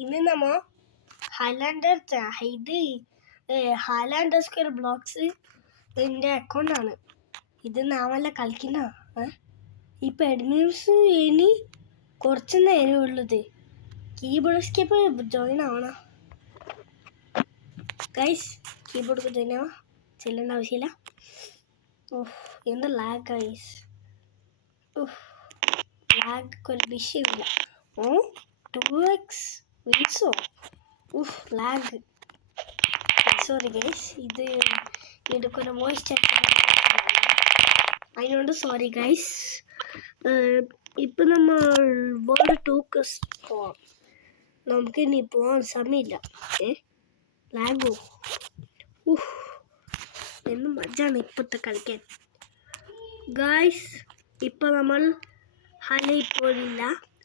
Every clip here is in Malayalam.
ഇന്ന് നമ്മ ഹാലാൻഡർ സ്ക്വയർ ബ്ലോക്സ് ഇതിൻ്റെ അക്കൗണ്ടാണ്. ഇത് നാമല്ല കളിക്കുന്ന ഇപ്പം അഡ്മിൻസ് ഇനി കുറച്ച് നേരം ഉള്ളത്. കീബോർഡ് സ്കേപ്പ് ജോയിൻ ആവണം ഗൈസ്. കീബോർഡ് ജോയിൻ ആവാം, ചെല്ലേണ്ട ആവശ്യമില്ല. എന്താ ലാഗ് ഗൈസ്, ലാഗ് ഒരു വിഷയമില്ല. 2x വീഴ്സോ lag. സോറി ഗൈസ്, ഇത് എടുക്കുന്ന വോയിസ് ചാറ്റ് അതിനോട് സോറി ഗൈസ്. ഇപ്പം നമ്മൾ വേൾഡ് 2 പോവാം. നമുക്കിനി പോകാൻ സമയമില്ല. ലാഗോ എന്ന് മജാണ് ഇപ്പോഴത്തെ കളിക്കാൻ ഗൈസ്. ഇപ്പം നമ്മൾ ഇപ്പോഴില്ല,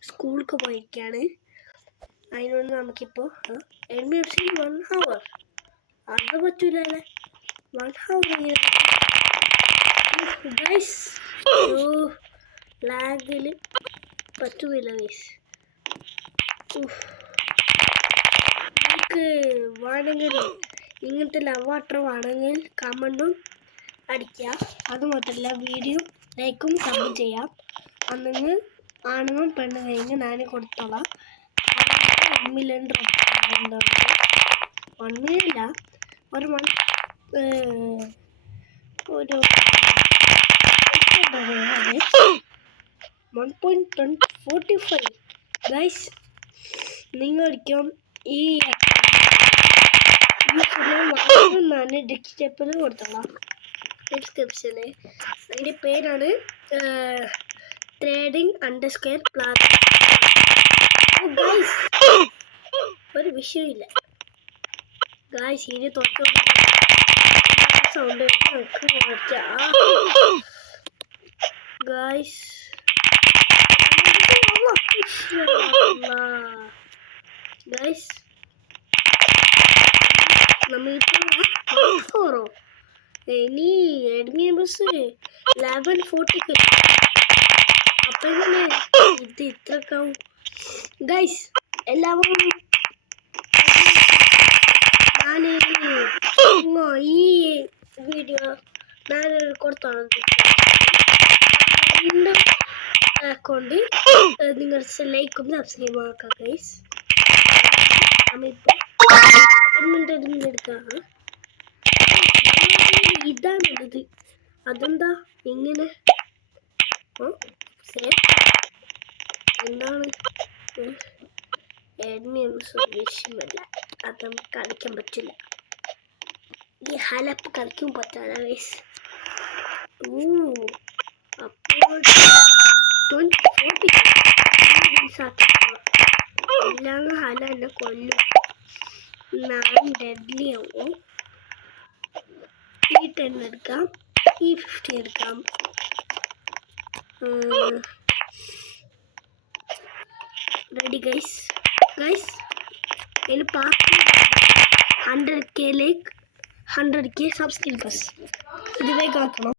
സ്കൂൾക്ക് പോയിരിക്കുകയാണ്. അതിനോട് നമുക്കിപ്പോൾ NBFC 1 hour അത് പറ്റൂലല്ലേ. 1 hour ഗൈസ്. ലാഗിൽ പറ്റൂല ഗൈസ്. നിങ്ങൾക്ക് വേണമെങ്കിൽ ഇങ്ങനത്തെ ലവ് വാട്ടർ വേണമെങ്കിൽ കമൻറ്റും അടിക്കുക. അതുമാത്രമല്ല വീഡിയോ ലൈക്കും കമൻറ്റ് ചെയ്യാം. അന്നെങ്കിൽ ആണുങ്ങളും പെണ്ണും കഴിഞ്ഞ് ഞാൻ കൊടുത്തോളാം. 1 million ഉണ്ടാവും. 1 million ഇല്ല, ഒരു 1.45 ഗൈസ്. നിങ്ങളൊരിക്കും ഈ ഞാൻ ഡിസ്ക്രിപ്ഷനിൽ കൊടുത്തോളാം. ഡിസ്ക്രിപ്ഷന് അതിൻ്റെ പേരാണ് trading_plaza. ഗൈസ് ഒരു വിഷയമില്ല ഗൈസ്. ഇനി തൊട്ട് സൗണ്ട് ഗൈസ്. ഗൈസ് നമ്മളിപ്പോൾ ഇനി ബസ് 11:40 അപ്പം ഇങ്ങനെ ഇത് ഇത്രക്കാവും ഗൈസ്. എല്ലാവരും ഞാൻ ഈ വീഡിയോ ഞാൻ കൊടുത്തോളാം. അക്കൗണ്ട് നിങ്ങൾ ലൈക്കും സബ്സ്ക്രൈബ് ആക്കാം ഗൈസ്. നമ്മളിപ്പോൾ എടുക്കാം. ഇതാണുള്ളത്. അതെന്താ ഇങ്ങനെ എന്താണ് മതി. അത് നമുക്ക് കളിക്കാൻ പറ്റില്ല. ഈ ഹലപ്പ് കളിക്കാൻ പറ്റാതെ ഗൈസ്. അപ്പോൾ 2040 ഇല്ലാന്ന് ഹല എന്നെ കൊല്ലും. ഞാൻ ഡെഡ്ലി ആവും. ഈ 10 എടുക്കാം, ഈ 50 എടുക്കാം. Ready guys. ഇതിൽ പാർട്ടി 100K സബ്സ്ക്രൈബേഴ്സ് ഇതുവരെ കാക്കണം.